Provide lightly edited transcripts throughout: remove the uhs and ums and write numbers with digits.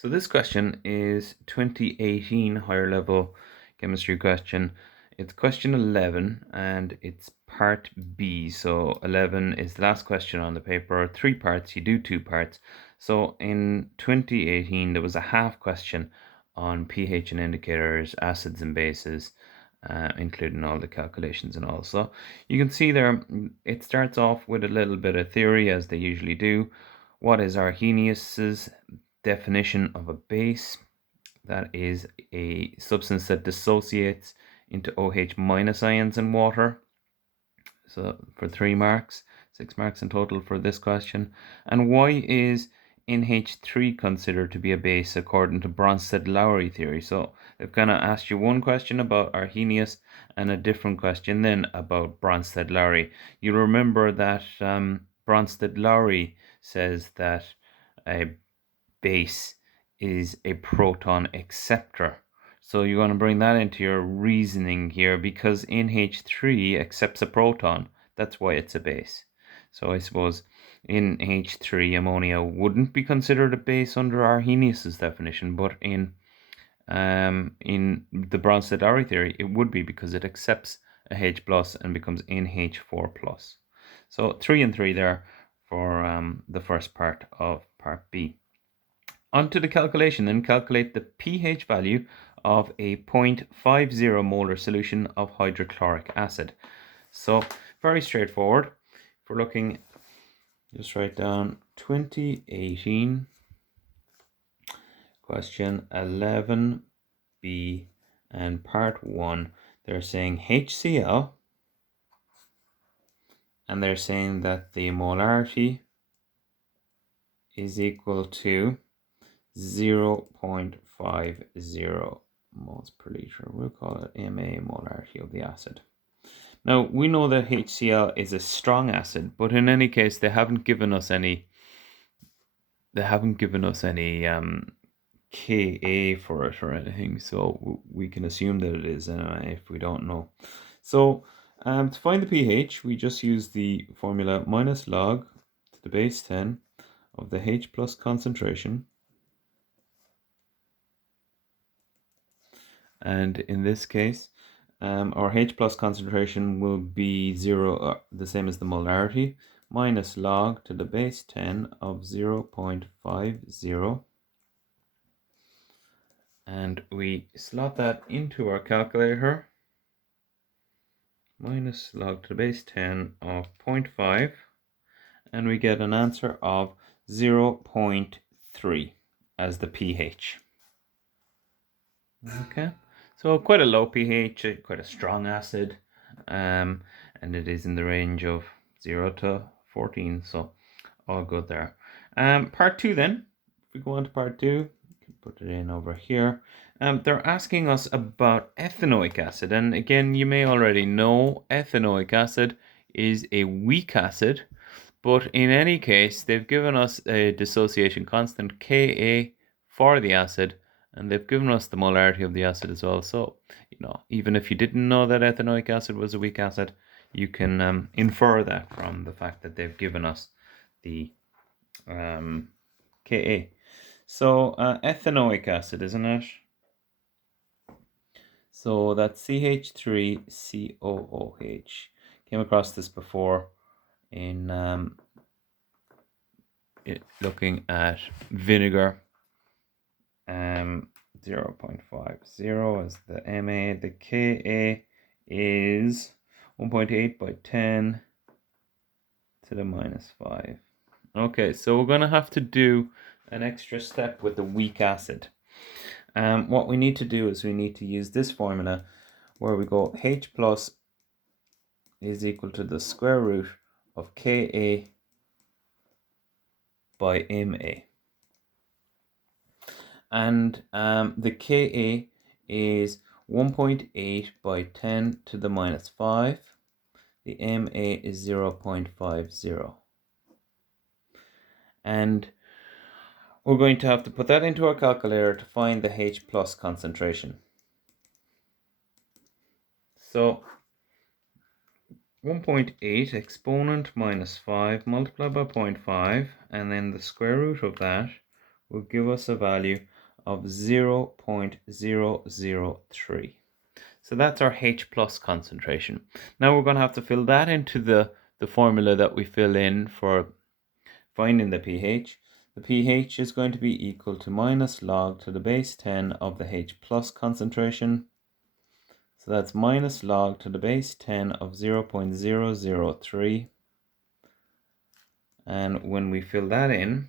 So this question is 2018 higher level chemistry question. It's question 11 and it's part B. So 11 is the last question on the paper. 3 parts, you do 2 parts. So in 2018 there was a half question on pH and indicators, acids and bases, including all the calculations and all. So you can see there it starts off with a little bit of theory, as they usually do. What is Arrhenius's definition of a base? That is a substance that dissociates into OH minus ions in water. So for 3 marks, 6 marks in total for this question. And why is NH3 considered to be a base according to Bronsted-Lowry theory? So they've kind of asked you one question about Arrhenius and a different question then about Bronsted-Lowry. You remember that Bronsted-Lowry says that a base is a proton acceptor. So you're going to bring that into your reasoning here, because NH3 accepts a proton. That's why it's a base. So I suppose NH3 ammonia wouldn't be considered a base under Arrhenius's definition, but in the Bronsted-Lowry theory, it would be, because it accepts a H plus and becomes NH4 plus. So 3 and 3 there for the first part of part B. Onto the calculation, then calculate the pH value of a 0.50 molar solution of hydrochloric acid. So very straightforward. If we're looking, just write down 2018 question 11b and part 1. They're saying HCl, and they're saying that the molarity is equal to 0.50 moles per liter. We'll call it MA, molarity of the acid. Now we know that HCl is a strong acid, but in any case they haven't given us any Ka for it or anything, so we can assume that it is if we don't know. So to find the pH, we just use the formula minus log to the base 10 of the H plus concentration. And in this case, our H plus concentration will be 0, the same as the molarity, minus log to the base 10 of 0.50. And we slot that into our calculator. Minus log to the base 10 of 0.5. And we get an answer of 0.3 as the pH. Okay. So quite a low pH, quite a strong acid, and it is in the range of 0 to 14, so all good there. Part 2 then, if we go on to part 2, you can put it in over here. They're asking us about ethanoic acid, and again, you may already know ethanoic acid is a weak acid, but in any case, they've given us a dissociation constant, Ka, for the acid, and they've given us the molarity of the acid as well. So, even if you didn't know that ethanoic acid was a weak acid, you can infer that from the fact that they've given us the Ka. So, ethanoic acid, isn't it? So that's CH3COOH. Came across this before in looking at vinegar. 0.50 is the Ma. The Ka is 1.8 by 10 to the minus 5. Okay, so we're going to have to do an extra step with the weak acid. What we need to do is we need to use this formula where we go H plus is equal to the square root of Ka by Ma. And the Ka is 1.8 by 10 to the minus 5. The Ma is 0.50. And we're going to have to put that into our calculator to find the H plus concentration. So 1.8 exponent minus 5 multiplied by 0.5, and then the square root of that will give us a value of 0.003. So that's our H plus concentration. Now we're going to have to fill that into the formula that we fill in for finding the pH. The pH is going to be equal to minus log to the base 10 of the H plus concentration. So that's minus log to the base 10 of 0.003. And when we fill that in,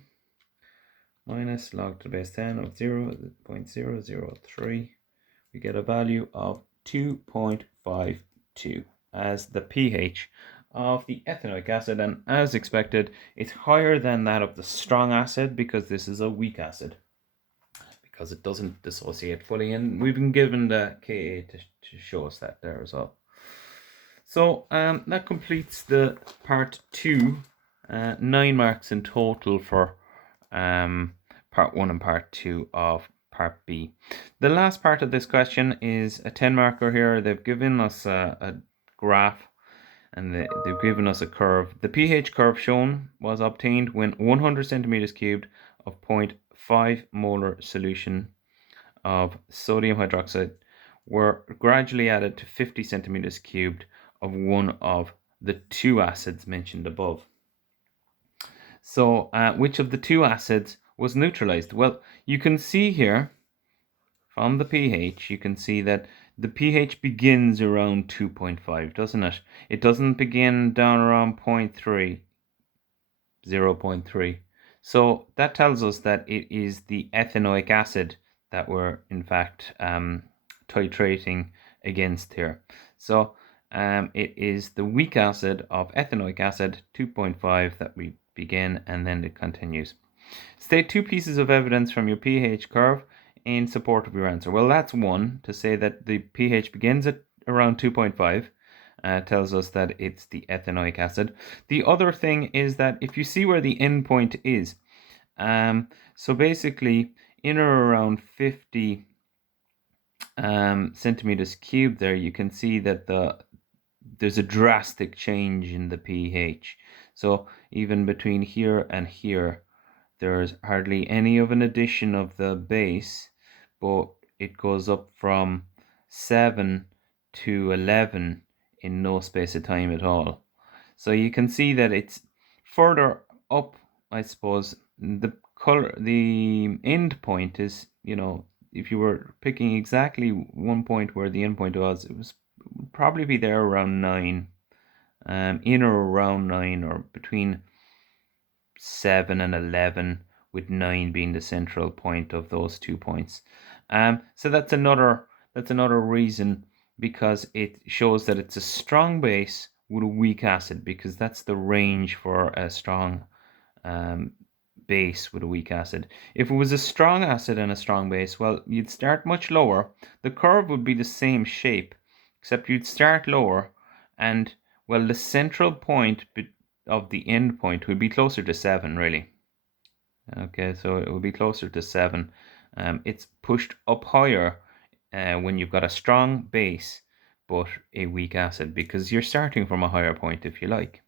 minus log to the base 10 of 0.003, we get a value of 2.52 as the pH of the ethanoic acid. And as expected, it's higher than that of the strong acid because this is a weak acid, because it doesn't dissociate fully. And we've been given the Ka to show us that there as well. So that completes the part 2. 9 marks in total for part 1 and part 2 of part B. The last part of this question is a 10 marker here. They've given us a graph and they've given us a curve. The pH curve shown was obtained when 100 centimeters cubed of 0.5 molar solution of sodium hydroxide were gradually added to 50 centimeters cubed of one of the 2 acids mentioned above. So which of the 2 acids was neutralized? Well, you can see here from the pH, you can see that the pH begins around 2.5, doesn't it? It doesn't begin down around 0.3. So that tells us that it is the ethanoic acid that we're in fact titrating against here. So it is the weak acid of ethanoic acid, 2.5, that we begin, and then it continues. State 2 pieces of evidence from your pH curve in support of your answer. Well, that's one, to say that the pH begins at around 2.5. Tells us that it's the ethanoic acid. The other thing is that if you see where the endpoint is, so basically in or around 50 centimeters cubed there, you can see that there's a drastic change in the pH. So even between here and here, there's hardly any of an addition of the base, but it goes up from 7 to 11 in no space of time at all. So you can see that it's further up, I suppose. The end point is, if you were picking exactly one point where the end point was, it would probably be there around 9, in or around 9, or between 7 and 11, with 9 being the central point of those 2 points. So that's another reason, because it shows that it's a strong base with a weak acid, because that's the range for a strong base with a weak acid. If it was a strong acid and a strong base, well, you'd start much lower. The curve would be the same shape, except you'd start lower, and well, the central point of the end point would be closer to 7, really. Okay, so it would be closer to 7. It's pushed up higher when you've got a strong base but a weak acid, because you're starting from a higher point, if you like.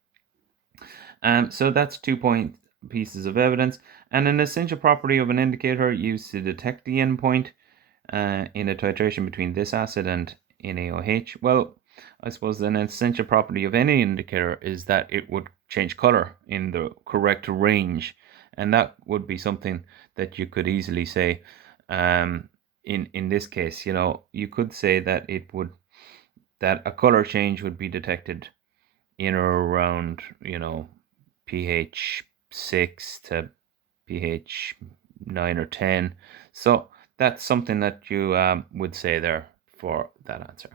So that's 2 pieces of evidence. And an essential property of an indicator used to detect the endpoint in a titration between this acid and NaOH. Well, I suppose an essential property of any indicator is that it would change color in the correct range, and that would be something that you could easily say. In this case, you could say that that a color change would be detected in or around, pH 6 to pH 9 or 10. So that's something that you would say there for that answer.